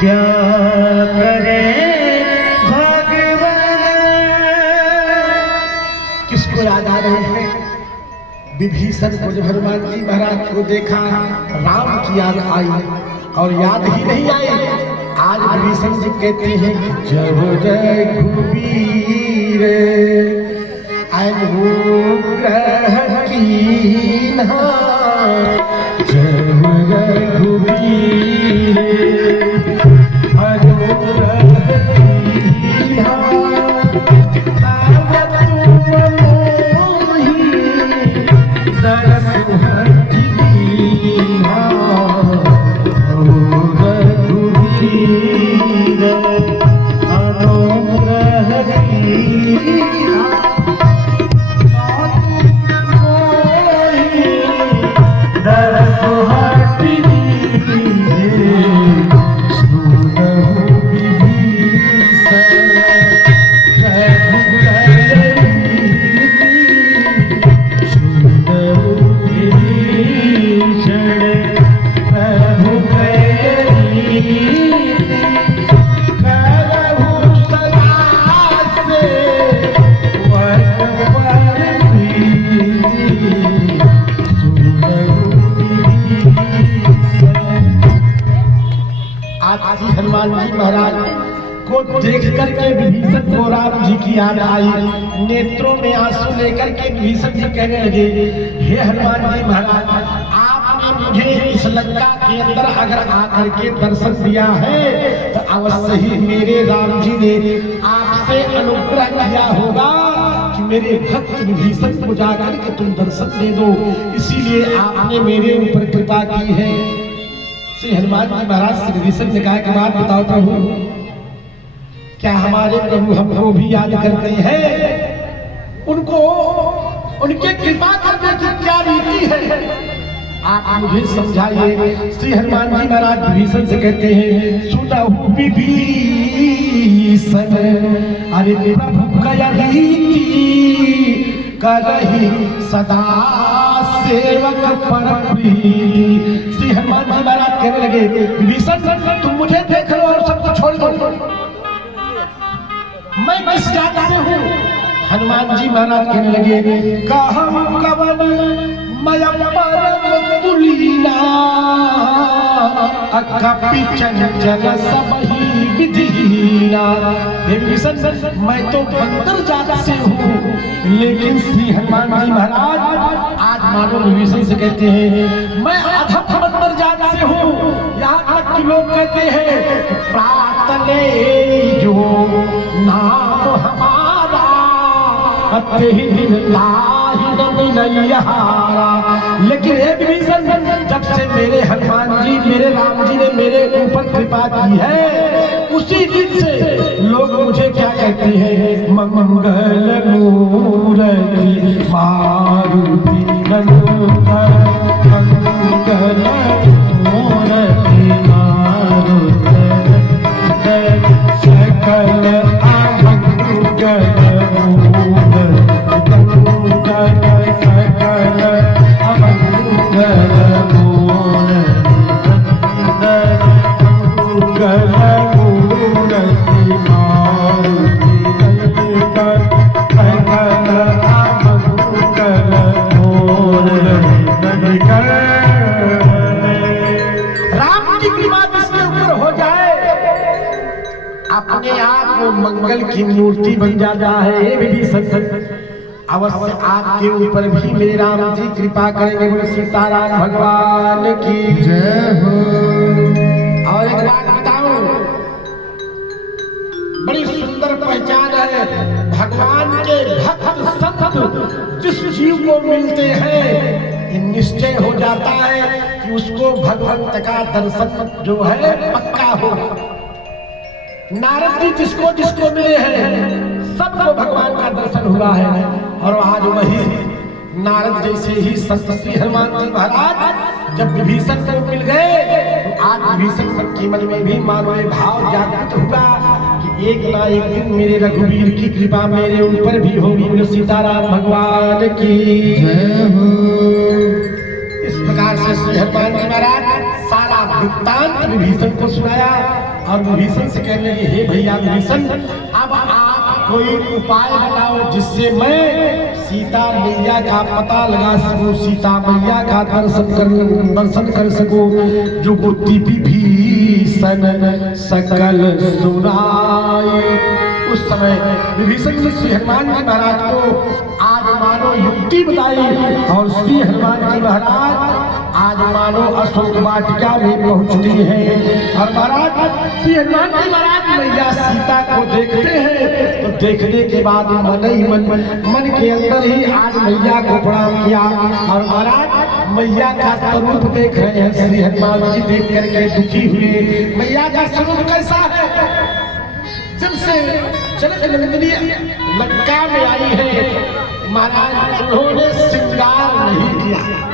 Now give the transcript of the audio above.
क्या करे भगवान। किसको याद आ रहे हैं? विभीषण को जब हनुमान जी महाराज को देखा, राम की याद आई, और याद ही नहीं आई। आज विभीषण जी कहते हैं कि जब रघुबीर अनुग्रह कीन्हा, जब रघुबीर अनुग्रह कीन्हा, तब तुम मोहि दरस हटि दीन्हा। रघुबीर अनुग्रह कीन्हा, हनुमान जी महाराज को देख करके विभीषण को राम जी की याद आई। नेत्रों में आंसू लेकर के विभीषण जी कहने लगे, हे हनुमान जी महाराज, आपने मुझे इस लंका के अंदर अगर आकर के दर्शन दिया है तो अवश्य ही मेरे राम जी ने आपसे अनुग्रह किया होगा कि मेरे भक्त विभीषण को जाकर के तुम दर्शन दे दो, इसीलिए आपने मेरे ऊपर कृपा की है। श्री हनुमान जी महाराज से विभीषण ने कहा कि बात बताओ प्रभु, क्या हमारे प्रभु हमको भी याद करते हैं? उनको उनके कृपा करने की क्या रीति है, आप मुझे समझाइए। श्री हनुमान जी महाराज विभीषण से कहते हैं, सुनहु विभीषण अरे प्रभु कया रीति, करहि सदा सेवक पर प्रीति। श्री हनुमान जी महाराज कहने लगे, विभीषण तुम मुझे देख लो और सब कुछ छोड़ दो, मैं किस जात से हूँ? हनुमान जी महाराज कहने लगे, कहम कवन मय परम तुलीना, अकपि चंचल सबहि विधीना। विभीषण मैं तो बंदर जात से हूँ, लेकिन श्री हनुमान जी महाराज आज मानो विभीषण से कहते हैं, मैं अधम बंदर जात से हूँ। यहाँ तक कि लोग कहते हैं प्रातले जो नाम हमारा, अतहि दिन लाहि न मिलैहारा। लेकिन हे विभीषण, जब से मेरे हनुमान जी मेरे राम जी ने मेरे ऊपर कृपा की है, उसी दिन से लोग मुझे क्या कहते हैं, मंगल मूर्ति मारुति नंदन, मंगल मूर्ति मारुति नंदन, सकल अमंगल मूर्ति नंदन, सकल अमंगल मूर्ति नंदन, मंगल मूर्ति मारुति नंदन, सकल अमंगल मूर्ति नंदन। राम की कृपा जिसके ऊपर हो जाए, अपने आप वो मंगल की मूर्ति बन जाता है। हे विभीषण, अवश्य आपके ऊपर भी मेरे राम जी कृपा करेंगे। बोले सीताराम भगवान की जय हो। और एक बात बताऊं, बड़ी सुंदर पहचान है भगवान के भक्त संत जिस जीव को मिलते हैं, निश्चय हो जाता है कि उसको भगवंत का दर्शन जो है पक्का होगा। नारद जी जिसको जिसको मिले हैं, सबको भगवान का दर्शन हुआ है। और आज वही नारद जैसे ही संत श्री हनुमान जी महाराज जब विभीषण को मिल गए, तो आज विभीषण के मन में भी मानो ये भाव जागृत हुआ कि एक ना एक दिन मेरे रघुवीर की कृपा मेरे ऊपर भी होगी। सीताराम भगवान की जय हो। इस प्रकार से श्री हनुमान जी महाराज सारा वृत्तांत विभीषण को सुनाया। और विभीषण से कहने लगे हे भैया विभीषण अब आप कोई उपाय बताओ जिससे मैं सीता मैया का पता लगा सकूं, सीता मैया का दर्शन कर सकूं। जो बुद्धि विभीषण सकल सुनाई। उस समय विभीषण ने श्री हनुमान जी महाराज को आज मानो युक्ति बताई और श्री हनुमान जी महाराज आज मानो अशोक वाटिका में पहुंचती है। और महाराज श्री हनुमान जी महाराज मैया सीता को देखते हैं तो देखने के बाद मन ही मन के अंदर ही आज मैया को प्रणाम किया। और महाराज मैया का स्वरूप देख रहे हैं श्री हनुमान जी, देख करके दुखी हुए। मैया का स्वरूप कैसा है? जब से जनक नंदिनी लंका में आई है महाराज उन्होंने श्रृंगार नहीं किया।